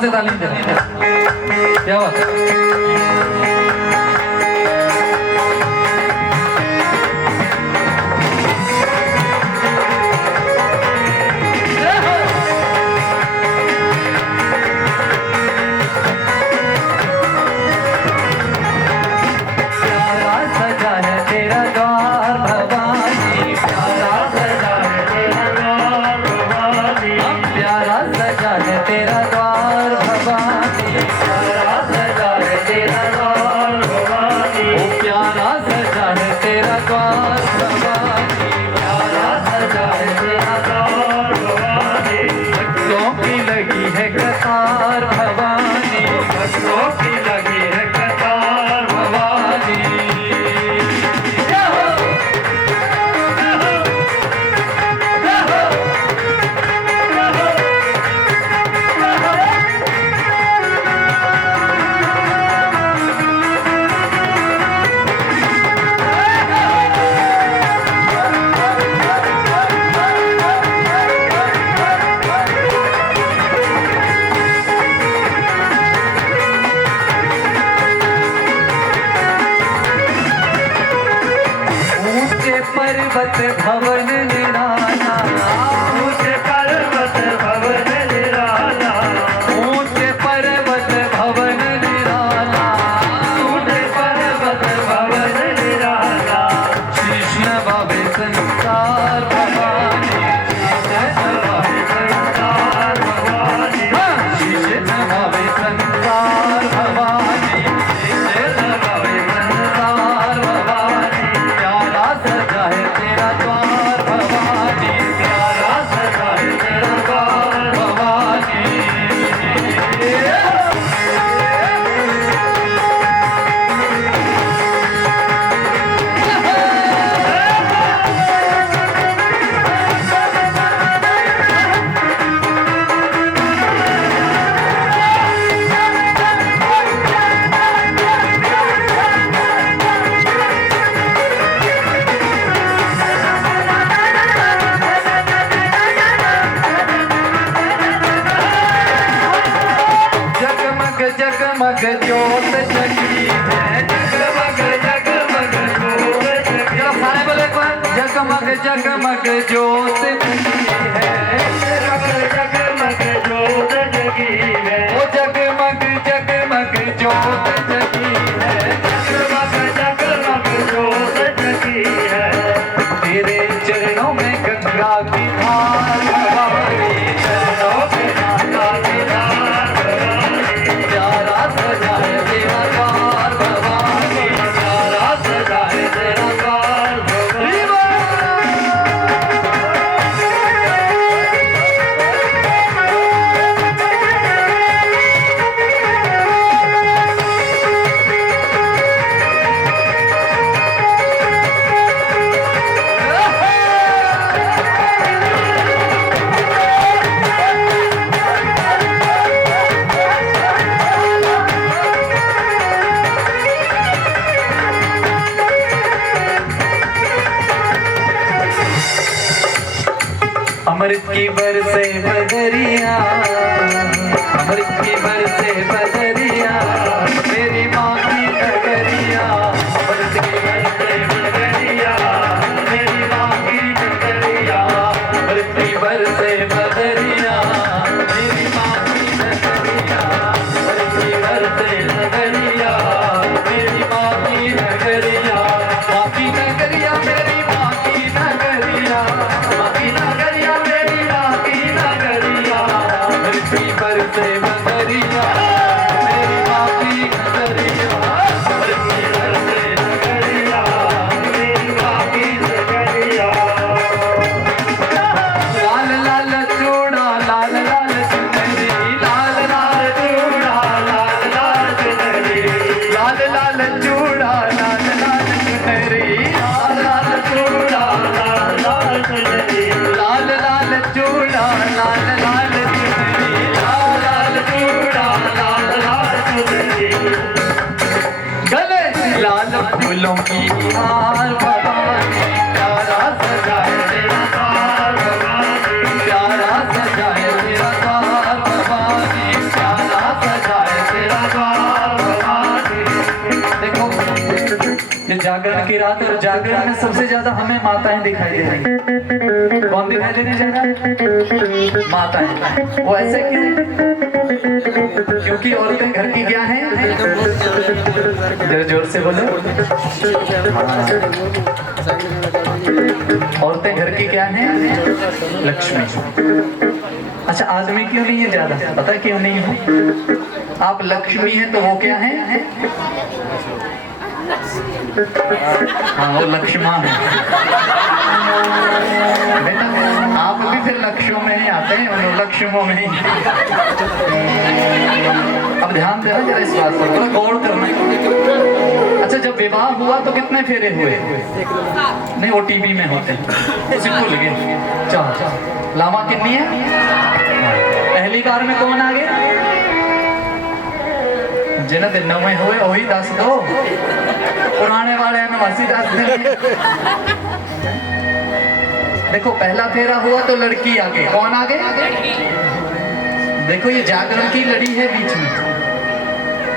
जोर से ताली दे। क्या बात है। पर्वत भवन निराला, ऊंचे पर्वत भवन निराला, ऊंचे पर्वत भवन निराला, ऊंचे पर्वत भवन निराला। शीश नवावे संसार भवानी, शीश नवावे संसार भवानी, शीश नवावे संसार भवानी, शीश नवावे संसार भवानी। प्यारा सजा है तेरा द्वार भवानी, प्यारा सजा है तेरा द्वार भवानी। जगमग ज्योत जगी है, जगमग जगमग ज्योत जगी है, सारे बोले जगमग जगमग ज्योत जगी है, जगमग ज्योत जगी है, ओ जगमग जगमग ज्योत जगी है, जगमग जगमग ज्योत जगी है। तेरे चरणों में गंगा की धार भवानी, चरणों में गंगा की धार भवानी। प्यारा सजा है तेरा द्वार भवानी, प्यारा सजा है तेरा द्वार भवानी। अमृत की बरसे बदरिया, अमृत की बरसे बदरिया, मेरी माँ की नगरिया। अमृत की बरसे बदरिया, मेरी माँ की नगरिया। अमृत की बरसे बदरिया, मेरी माँ की नगरिया। अमृत की बरसे बदरिया, मेरी माँ की नगरिया। माँ की नगरिया, मेरी माँ की नगरिया, माँ की नगरिया, मेरी माँ की नगरिया। अमृत की बरसे बदरिया, मेरी माँ की नगरिया। अमृत की बरसे नगरिया, मेरी माँ की नगरिया। लाल लाल चूड़ा, लाल लाल चुनरी, लाल लाल चूड़ा, लाल लाल चुनरी, लाल लाल चूड़ा, लाल लाल चुनरी, लाल लाल चूड़ा, लाल लाल चुनरी, लाल लाल चूड़ा, लाल लाल चुनरी, लाल लाल चूड़ा, लाल लाल चुनरी। गले लाल फूलों की हार भवानी, प्यारा सजा है तेरा द्वार भवानी, प्यारा सजा है तेरा द्वार भवानी, प्यारा जागरण की रात और जागरण में सबसे ज्यादा हमें माताएं दिखाई दे रही। कौन दिखाई दे रही ज्यादा? माताएं। वो ऐसे क्यों? क्योंकि औरतें घर की क्या है? जरा जोर से बोलो। औरतें घर की क्या है? लक्ष्मी। अच्छा, आदमी क्यों नहीं है ज्यादा? पता क्यों नहीं है? आप लक्ष्मी हैं तो वो क्या है? हाँ, वो लक्ष्मा है। बेटा आप भी फिर लक्ष्यों में ही आते हैं, लक्ष्मों में ही। अब ध्यान देना जरा इस बात पर, थोड़ा गौर करना। अच्छा, जब विवाह हुआ तो कितने फेरे हुए? नहीं, वो टीवी में होते हैं, उसी भूल गए। चार। लावा कितनी है? पहली बार में कौन आ गया? जिन्हें दिन में हुए वही दस दो, पुराने वाले नवासी दस दिन। देखो, पहला फेरा हुआ तो लड़की आगे। कौन आगे? देखो, ये जागरण की लड़ी है बीच में।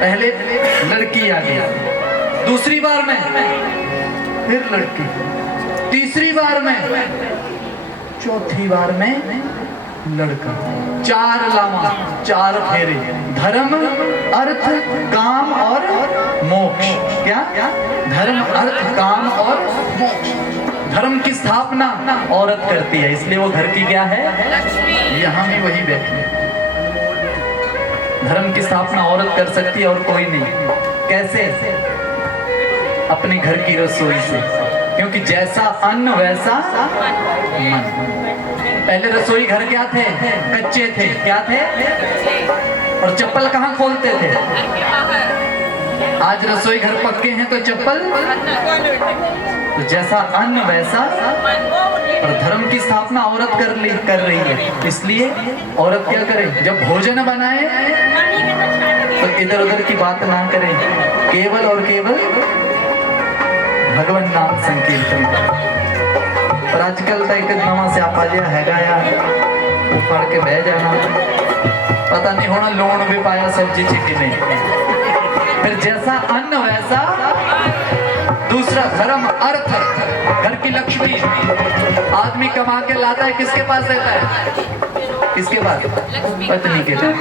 पहले लड़की आगे, दूसरी बार में फिर लड़की, तीसरी बार में, चौथी बार में लड़का। चार लामा, चार फेरे। धर्म, अर्थ, काम और मोक्ष। क्या? धर्म, अर्थ, काम और मोक्ष। धर्म की स्थापना औरत करती है, इसलिए वो घर की क्या है? यहाँ भी वही बैठी है। धर्म की स्थापना औरत कर सकती है और कोई नहीं। कैसे? अपने घर की रसोई से, क्योंकि जैसा अन्न वैसा मन। पहले रसोई घर क्या थे? कच्चे थे। क्या थे? और चप्पल कहाँ खोलते थे? आज रसोई घर पक्के हैं तो चप्पल। तो जैसा अन्न वैसा, और धर्म की स्थापना औरत कर रही है। इसलिए औरत क्या करे? जब भोजन बनाए तो इधर उधर की बात ना करे, केवल और केवल भगवान नाम संकीर्तन। और आजकल तो एक नवा स्यापा जिहा हैगा यार, वो पढ़ के बह जाना, पता नहीं होना लूण भी पाया सब्जी चिट्टी नहीं। फिर जैसा अन्न वैसा दूसरा धर्म, अर्थ, घर की लक्ष्मी। आदमी कमा के लाता है, किसके पास देता है? किसके पास? पत्नी के पास।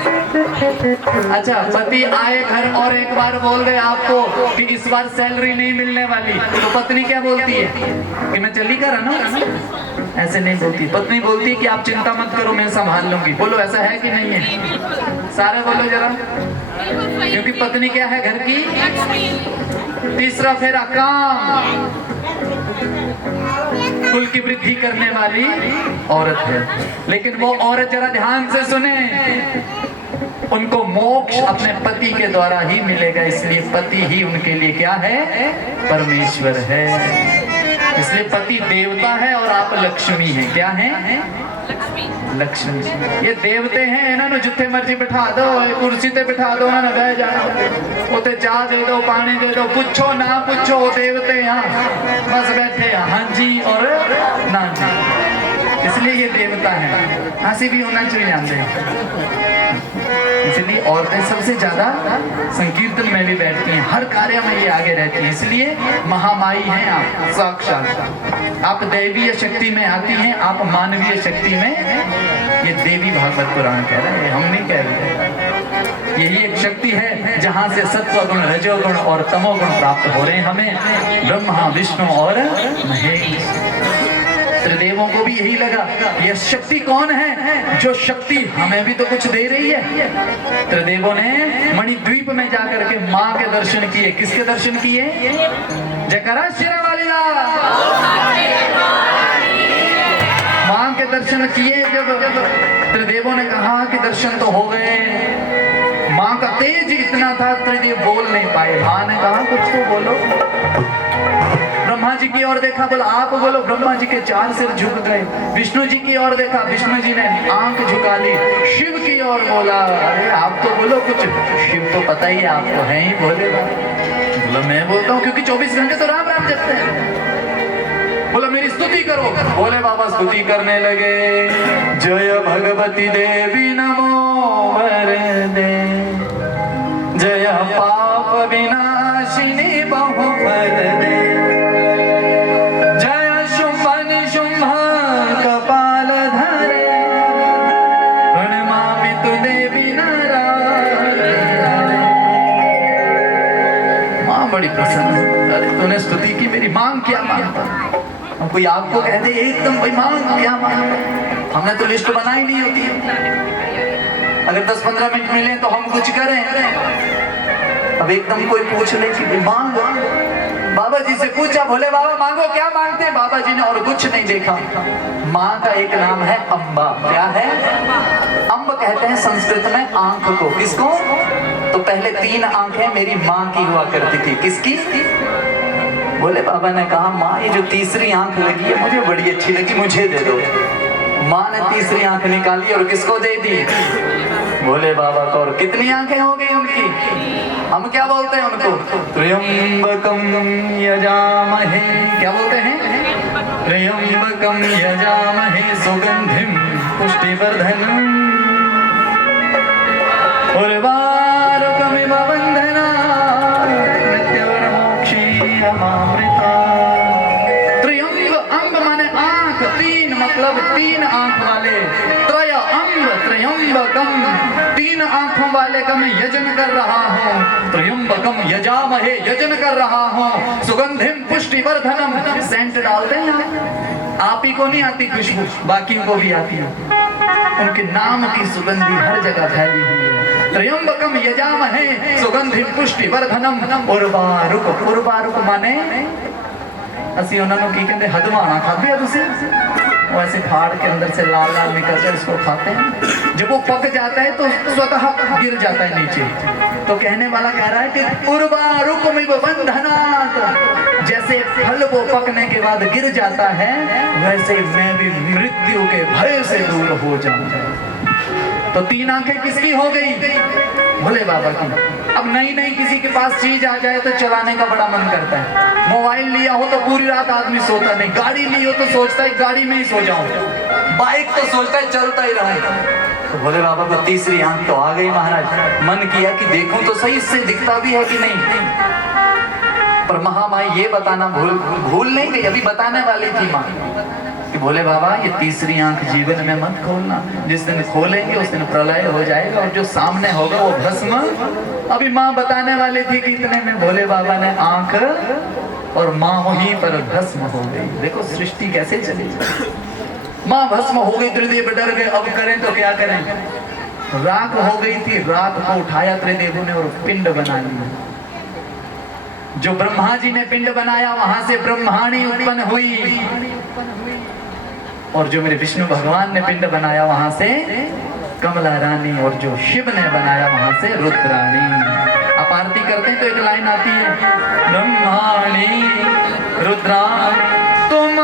अच्छा, पति आए घर और एक बार बोल दे आपको कि इस बार सैलरी नहीं मिलने वाली, तो पत्नी क्या बोलती है? कि मैं चली कर ना। ऐसे नहीं बोलती। पत्नी बोलती है कि आप चिंता मत करो, मैं संभाल लूंगी। बोलो, ऐसा है कि नहीं है? सारे बोलो जरा। क्योंकि पत्नी क्या है? घर की। तीसरा फेरा काम, कुल की वृद्धि करने वाली औरत है। लेकिन वो औरत जरा ध्यान से सुने, उनको मोक्ष अपने पति के द्वारा ही मिलेगा। इसलिए पति ही उनके लिए क्या है? परमेश्वर है। इसलिए पति देवता है और आप लक्ष्मी हैं। क्या हैं? लक्ष्मी। ये देवते हैं, इन्होंने जिथे मर्जी बिठा दो, कुर्सी ते बिठा दो, उन्होंने बह जाना। उते चाह दे दो, पानी दे दो, पूछो ना पूछो, देवते यहाँ बस बैठे हैं, हाँ जी और ना जी। इसलिए ये देवता है। हंसी भी होना चाहिए आंदे। इसलिए औरतें सबसे ज्यादा संकीर्तन में भी बैठती हैं, हर कार्य में ये आगे रहती हैं। इसलिए महामाई हैं आप, साक्षात। आप दैवीय शक्ति में आती हैं, आप मानवीय शक्ति में। ये देवी भागवत पुराण कह रहे हैं, हम नहीं कह रहे। यही एक शक्ति है जहां से सत्व गुण, रजोगुण और तमोगुण प्राप्त हो रहे हैं हमें। ब्रह्मा, विष्णु और महेश, त्रिदेवों को भी यही लगा, यह शक्ति कौन है जो शक्ति हमें भी तो कुछ दे रही है। त्रिदेवों ने मणिद्वीप में जाकर के माँ के दर्शन किए। किसके दर्शन किए? जयकारा शेरावाली दा। माँ के दर्शन किए। जब त्रिदेवों ने कहा कि दर्शन तो हो गए, माँ का तेज इतना था त्रिदेव बोल नहीं पाए। माँ ने कहा कुछ तो बोलो। ब्रह्मा जी की ओर देखा, बोला आप बोलो। ब्रह्मा जी के 4 सिर झुक गए। विष्णु जी की ओर देखा, विष्णु जी ने आंख झुका ली। शिव की ओर बोला, अरे आप तो बोलो कुछ। शिव तो पता ही है आपको, है ही बोले। बोला मैं बोलता हूँ, क्योंकि 24 घंटे तो राम राम जपते हैं। बोला मेरी स्तुति करो। बोले बाबा स्तुति करने लगे। जय भगवती देवी नमो वरदे, जय पाप विनाशिनी बहु वरदे। स्तुति की, मेरी मांग क्या मांगता। हम कोई आपको कह दे एकदम भाई मांग क्या मांगता, हमने तो लिस्ट बनाई नहीं होती है। अगर 10-15 मिनट मिले तो हम कुछ करें। अब एकदम कोई पूछ ले कि मांग, बाबा जी से पूछा, भोले बाबा मांगो, क्या मांगते हैं? बाबा जी ने और कुछ नहीं देखा। माँ का एक नाम है अम्बा। क्या है? अम्ब कहते हैं संस्कृत में आंख को। किसको? तो पहले 3 आंखें मेरी माँ की हुआ करती थी। किसकी? भोले बाबा ने कहा, माँ ये जो तीसरी आंख लगी है मुझे बड़ी अच्छी लगी, मुझे दे दो। माँ ने तीसरी आंख निकाली और किसको दे दी? भोले बाबा को। और कितनी आंखें हो गई उनकी? हम क्या बोलते हैं उनको? त्र्यंबकम यजामहे। क्या बोलते हैं? त्र्यंबकम यजामहे सुगंधिम पुष्टिवर्धनम उर्वारुकमिव बन्धनात् मृत्योर्मोक्षीयमामृता। त्र्यंब, अंब माने आंख, 3 मतलब 3 आंख वाले। त्रय अंब, त्र्यंबकम, 3 आंखों वाले का मैं यजन कर रहा हूँ। त्र्यंबकम यजामहे, यजन कर रहा हूँ। सुगंधिम पुष्टिवर्धनम, सेंट डालते हैं आप ही को नहीं आती खुशबू, बाकियों को भी आती है। उनके नाम की सुगंधी हर जगह फैली हुई है। त्र्यंबकम यजामहे सुगंधिम पुष्टिवर्धनम उर्वारुक। उर्वारुक माने असि उन्होंने की कहते हदवाना खाते तुसी, वैसे फाड़ के अंदर से लाल लाल निकलते इसको खाते हैं। जब वो पक जाता है तो स्वतः गिर जाता है नीचे। तो कहने वाला कह रहा है कि उर्वारुकमिव बन्धनात्, जैसे फल वो पकने के बाद गिर जाता है वैसे मैं भी मृत्यु के भय से दूर हो जाऊंगा। तो 3 आंखें किसकी हो गई? भोले बाबा की। अब नई नई किसी के पास चीज आ जाए तो चलाने का बड़ा मन करता है। मोबाइल लिया हो तो पूरी रात आदमी सोता नहीं, गाड़ी ली हो तो सोचता है गाड़ी में ही सो जाऊं, बाइक तो सोचता है चलता ही रहे। तो भोले बाबा को तीसरी आंख तो आ गई महाराज। मन किया कि देखूं तो सही इससे दिखता भी है कि नहीं। पर महामाई ये बताना भूल नहीं गई, अभी बताने वाली थी माँ कि भोले बाबा ये तीसरी आंख जीवन में मत खोलना, जिस दिन खोलेंगे उस दिन प्रलय हो जाएगा और जो सामने होगा वो भस्म। अभी माँ बताने वाली थी कि इतने में भोले बाबा ने आंख और माँ वहीं पर भस्म हो गई। देखो सृष्टि कैसे चली। माँ भस्म हो गई, त्रिदेव डर गए, अब करें तो क्या करें। राख हो गई थी, राख को उठाया त्रिदेवों ने और पिंड बना लिया। जो ब्रह्मा जी ने पिंड बनाया वहां से ब्रह्माणी उत्पन्न हुई, और जो मेरे विष्णु भगवान ने पिंड बनाया वहां से कमला रानी, और जो शिव ने बनाया वहां से रुद्राणी। आप आरती करते हैं तो एक लाइन आती है, ब्रह्माणी रुद्राणी तुम।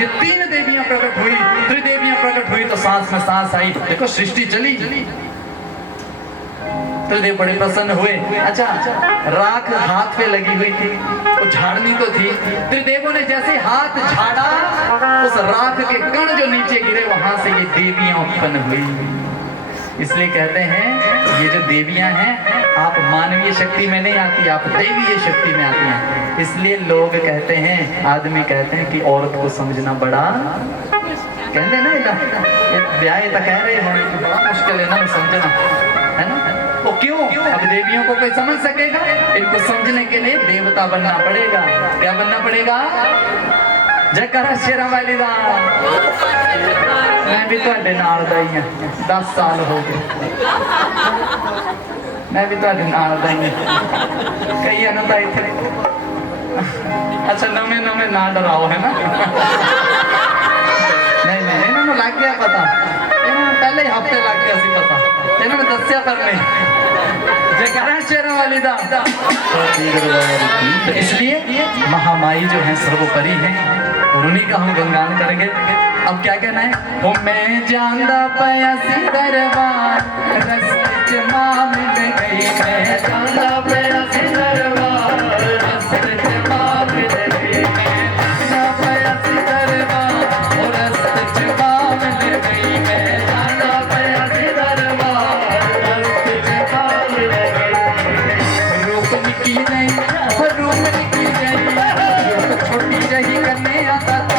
ये 3 देवियां प्रकट हुई, त्रिदेवियां प्रकट हुई तो सांस में सांस आई। देखो सृष्टि चली। त्रिदेव बड़े प्रसन्न हुए। अच्छा, राख हाथ पे लगी हुई थी, वो झाड़नी तो थी। त्रिदेवों ने जैसे हाथ झाड़ा, उस राख के कण जो नीचे गिरे वहां से ये देवियां उत्पन्न हुई। इसलिए कहते हैं ये जो देवियां हैं आप मानवीय शक्ति में नहीं आती, आप दैवीय शक्ति में आती हैं। इसलिए लोग कहते हैं, आदमी कहते हैं कि औरत को समझना बड़ा, कहते ना ये ब्याह तो कह रहे हैं बड़ा मुश्किल है ना समझना, है ना। वो क्यों? अब देवियों को कोई समझ सकेगा? इनको समझने के लिए देवता बनना पड़ेगा। क्या बनना पड़ेगा? जयकारा शेरा वाली दा। मैं भी तुहाडे नाल दा ही हां, 10 साल हो गए मैं भी तुहाडे नाल दा ही हां। कई अनंदा इथे अच्छा नवे नवे ना डराओ, है ना। नहीं नहीं इन्होंने लग गया पता, इन्होंने पहले हफ्ते लग गया सी पता, इन्होंने दस्या पर नहीं। जयकारा शेरा वाली दा। तो इसलिए महामाई जो है सर्वोपरि है और उन्हीं का हम गुणगान करेंगे। अब क्या कहना है? हो मैं जानदा पया सी दरबार, रस्ते मां मिल गई। मैं जानदा पया सी दरबार, रस्ते मां मिल गई। मैं जानदा पया सी दरबार, रस्ते मां मिल गई। मैं जानदा पया सी दरबार, रस्ते मां मिल गई। रूप निकी नहीं, रूप निकी नहीं, छोटी जही करने आता था।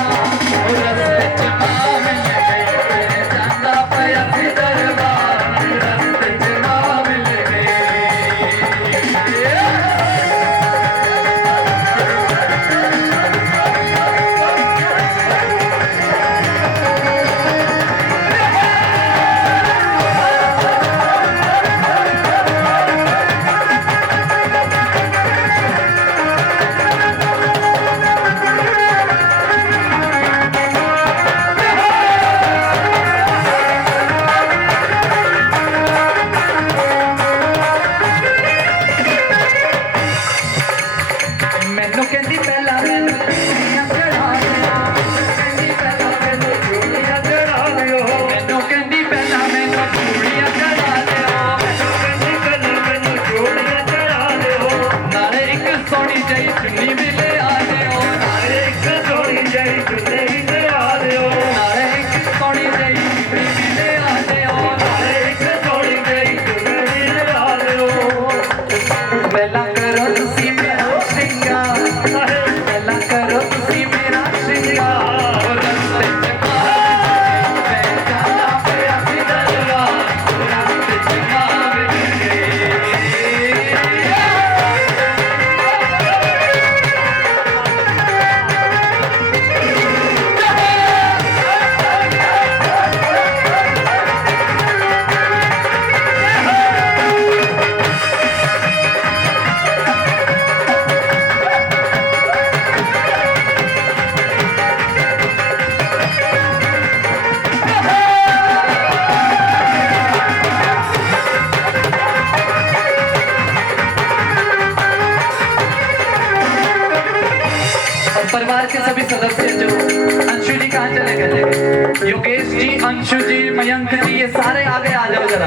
योगेश जी, अंशु जी, मयंक जी, ये सारे आगे आ जाओ जरा,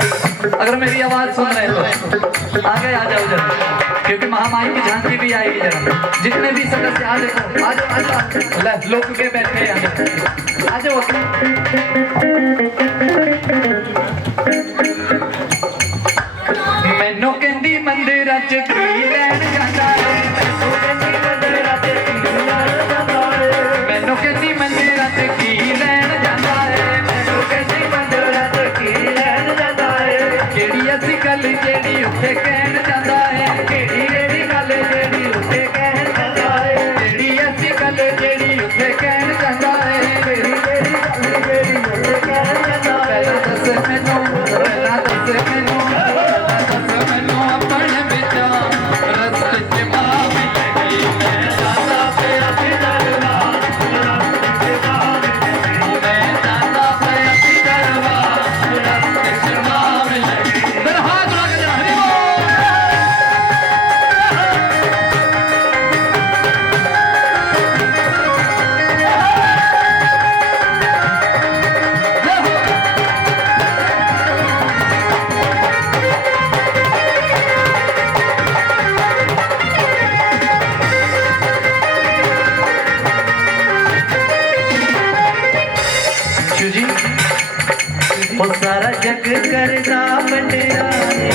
अगर मेरी आवाज सुन रहे हो तो आगे आ जाओ जरा, क्योंकि महामाई की झांकी भी आएगी जरा। जितने भी सदस्य आ जाओ, आ जाओ, लोग के बैठे आ जाओ। मैनू कहंदी मंदिर च की लैन जांदा है, मैनू कहंदी मंदिर च की लैन जांदा है, मैनू कहंदी मंदिर च की लैन जांदा है, केड़ी ऐसी गल जेड़ी उत्थे कहन जांदा है, केड़ी ऐसी गल जेड़ी उत्थे कहन जांदा है, केड़ी ऐसी गल जेड़ी उत्थे कहन जांदा है, केड़ी गल जेड़ी उत्थे कहन जांदा है। दस मैनू, दस मैनू, वो सारा जग करता बड़ाई,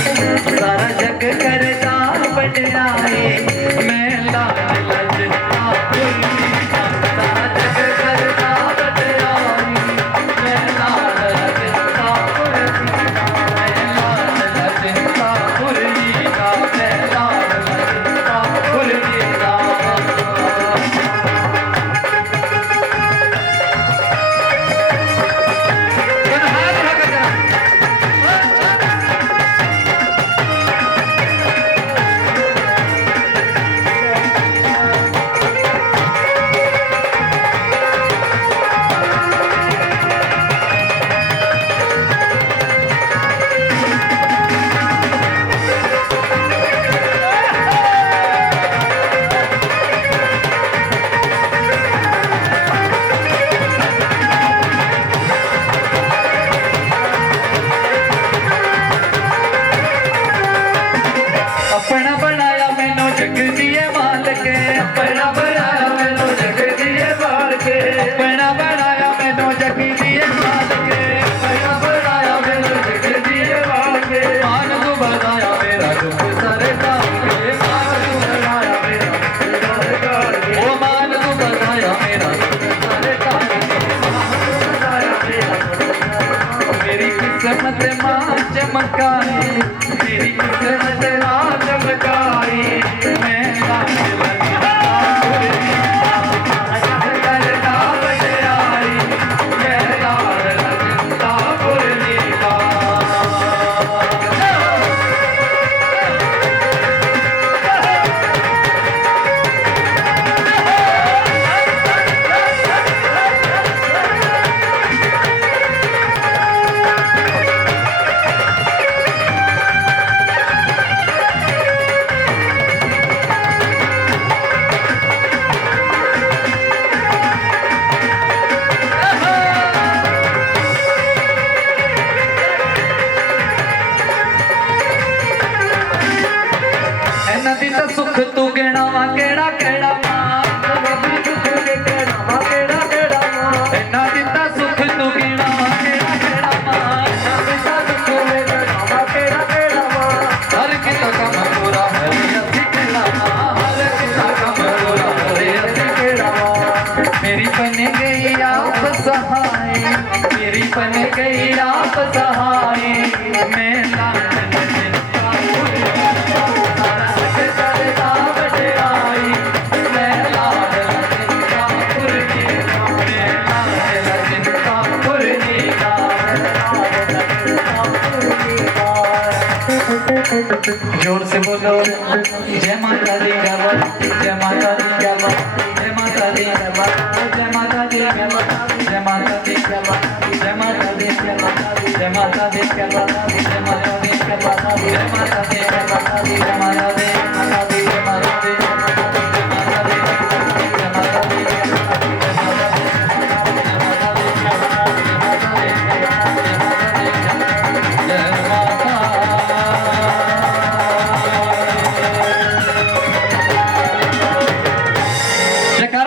सारा जग करता बड़ाई, मैं लाल लजता सारा जग करता बड़ाई, मैं लाल लजता मैं लाल लजता पुरनीता, मैं लाल लजता पुरनीता। अपना बनाया मैनू जग दिए मालिक, अपना बनाया मैनू जग दिए मालिक, अपना बनाया मैनू जग दिए मालिक, अपना बनाया मैनू जग दिए मालिक, मान तू बनाया मेरा दुख सारे काके, मान तू बनाया मेरा दुख सारे काके, ओ मान तू बनाया मेरा दुख सारे काके, मान तू बनाया मेरा दुख सारे काके। मेरी किस्मत मां चमकाए, मेरी किस्मत मां चमकाई, मैं लाल लजता करता बड़ाई, मैं लाल लजता पुरनीता। सुख तू कहना वा केड़ा केड़ा मां, केड़ा केड़ा मां, इन्ना दिता सुख तू कहना वा केड़ा केड़ा मां, इन्ना सुख में कहना वा केड़ा केड़ा मां, हर किता कम पूरा हरे असी केड़ा मां, हर किता कम पूरा हरे असी केड़ा मां। मेरी बन गई आप सहाय, मेरी बन गई आप सहाय, मैं लाल जोर से बोलो जय माता दी गवा, जय माता दी गवा, जय माता दी गवा, जय माता दी गवा, जय माता दी गवा, जय माता दी गवा, जय माता दी गवा, जय माता दी गवा, जय माता दी गवा, जय माता दी